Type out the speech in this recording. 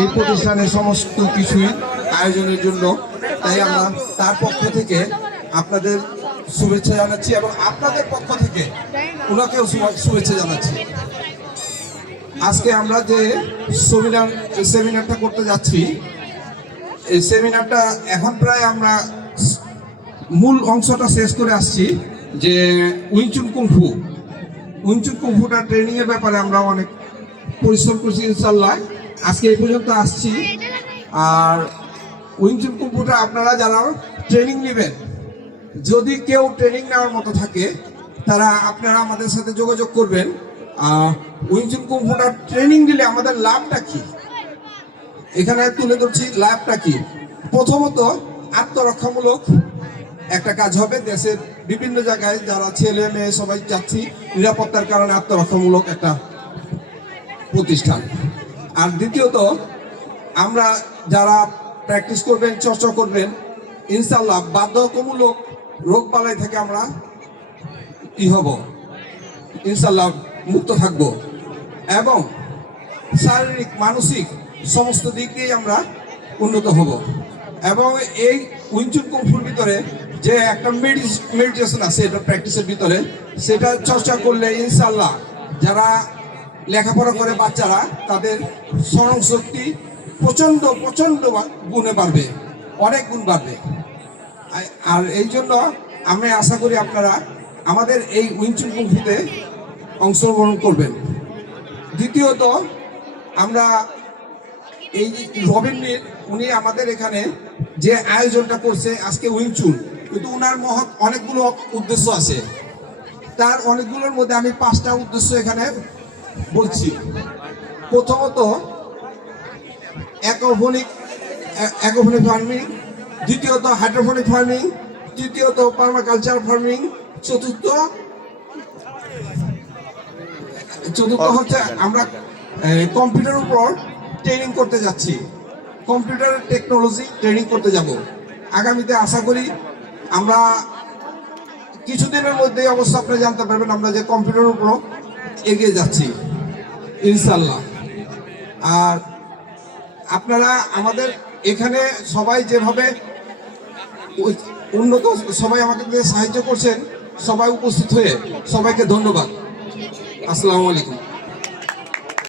এই প্রতিষ্ঠানের সমস্ত কিছুই আয়োজনের জন্য। তাই আমরা তার পক্ষ থেকে আপনাদের শুভেচ্ছা জানাচ্ছি এবং আপনাদের পক্ষ থেকে ওনাকেও শুভেচ্ছা জানাচ্ছি। আজকে আমরা যে সেমিনারটা করতে যাচ্ছি, এই সেমিনারটা এখন প্রায় আমরা মূল অংশটা শেষ করে আসছি, যে উইংচুন কুংফুটা ট্রেনিং এর ব্যাপারে আমরা অনেক পরিশ্রম করছি ইনশাল্লাহ। আজকে এই পর্যন্ত আসছি। আর উইংচুন কুংফুটা আপনারা যারা ট্রেনিং নেবেন, যদি কেউ ট্রেনিং নেওয়ার মতো থাকে আপনারা আমাদের সাথে যোগাযোগ করবেন। উইংচুন কুংফুটা ট্রেনিং দিলে আমাদের লাভটা কি এখানে তুলে ধরছি। লাভটা কি? প্রথমত আত্মরক্ষামূলক একটা কাজ হবে। দেশের বিভিন্ন জায়গায় যারা ছেলে মেয়ে সবাই যাচ্ছি, নিরাপত্তার কারণে আত্মরক্ষামূলক একটা প্রতিষ্ঠান। আর দ্বিতীয়ত আমরা যারা প্র্যাকটিস করবেন, চর্চা করবেন, ইনশাল্লাহ বাধ্যতামূলক রোগ বালাই থেকে আমরা হব, ইনশাল্লাহ মুক্ত থাকব এবং শারীরিক মানসিক সমস্ত দিক দিয়ে আমরা উন্নত হব। এবং এই উইংচুন কুংফুর ভিতরে যে একটা মেডিটেশন আছে, এটা প্র্যাকটিসের ভিতরে, সেটা চর্চা করলে ইনশাল্লাহ যারা লেখাপড়া করে বাচ্চারা, তাদের স্মরণ শক্তি প্রচন্ড গুণে বাড়বে, অনেক গুণ বাড়বে। আর এই জন্য আমি আশা করি আপনারা আমাদের এই উইংচুন কুংফুতে অংশগ্রহণ করবেন। দ্বিতীয়ত আমরা এই রবিন মির, উনি আমাদের এখানে যে আয়োজনটা করছে আজকে উইংচুন, কিন্তু উনার মহৎ অনেকগুলো উদ্দেশ্য আছে। তার অনেকগুলোর মধ্যে আমি 5টা উদ্দেশ্য এখানে বলছি। প্রথমত অ্যাকোফোনিক ফার্মিং, দ্বিতীয়ত হাইড্রোফোনিক ফার্মিং, তৃতীয়ত পার্মাকালচার ফার্মিং, চতুর্থ হচ্ছে আমরা কম্পিউটার উপর ট্রেনিং করতে যাচ্ছি, কম্পিউটার টেকনোলজি ট্রেনিং করতে যাব আগামীতে। আশা করি আমরা কিছুদিনের মধ্যে অবশ্য আপনারা জানতে পারবেন আমরা যে কম্পিউটার উপর এগিয়ে যাচ্ছি ইনশাল্লাহ। আর আপনারা আমাদের এখানে সবাই যেভাবে উন্নত, সবাই আমাকে সাহায্য করছেন, সবাই উপস্থিত হয়ে সবাইকে ধন্যবাদ। আসসালামু আলাইকুম।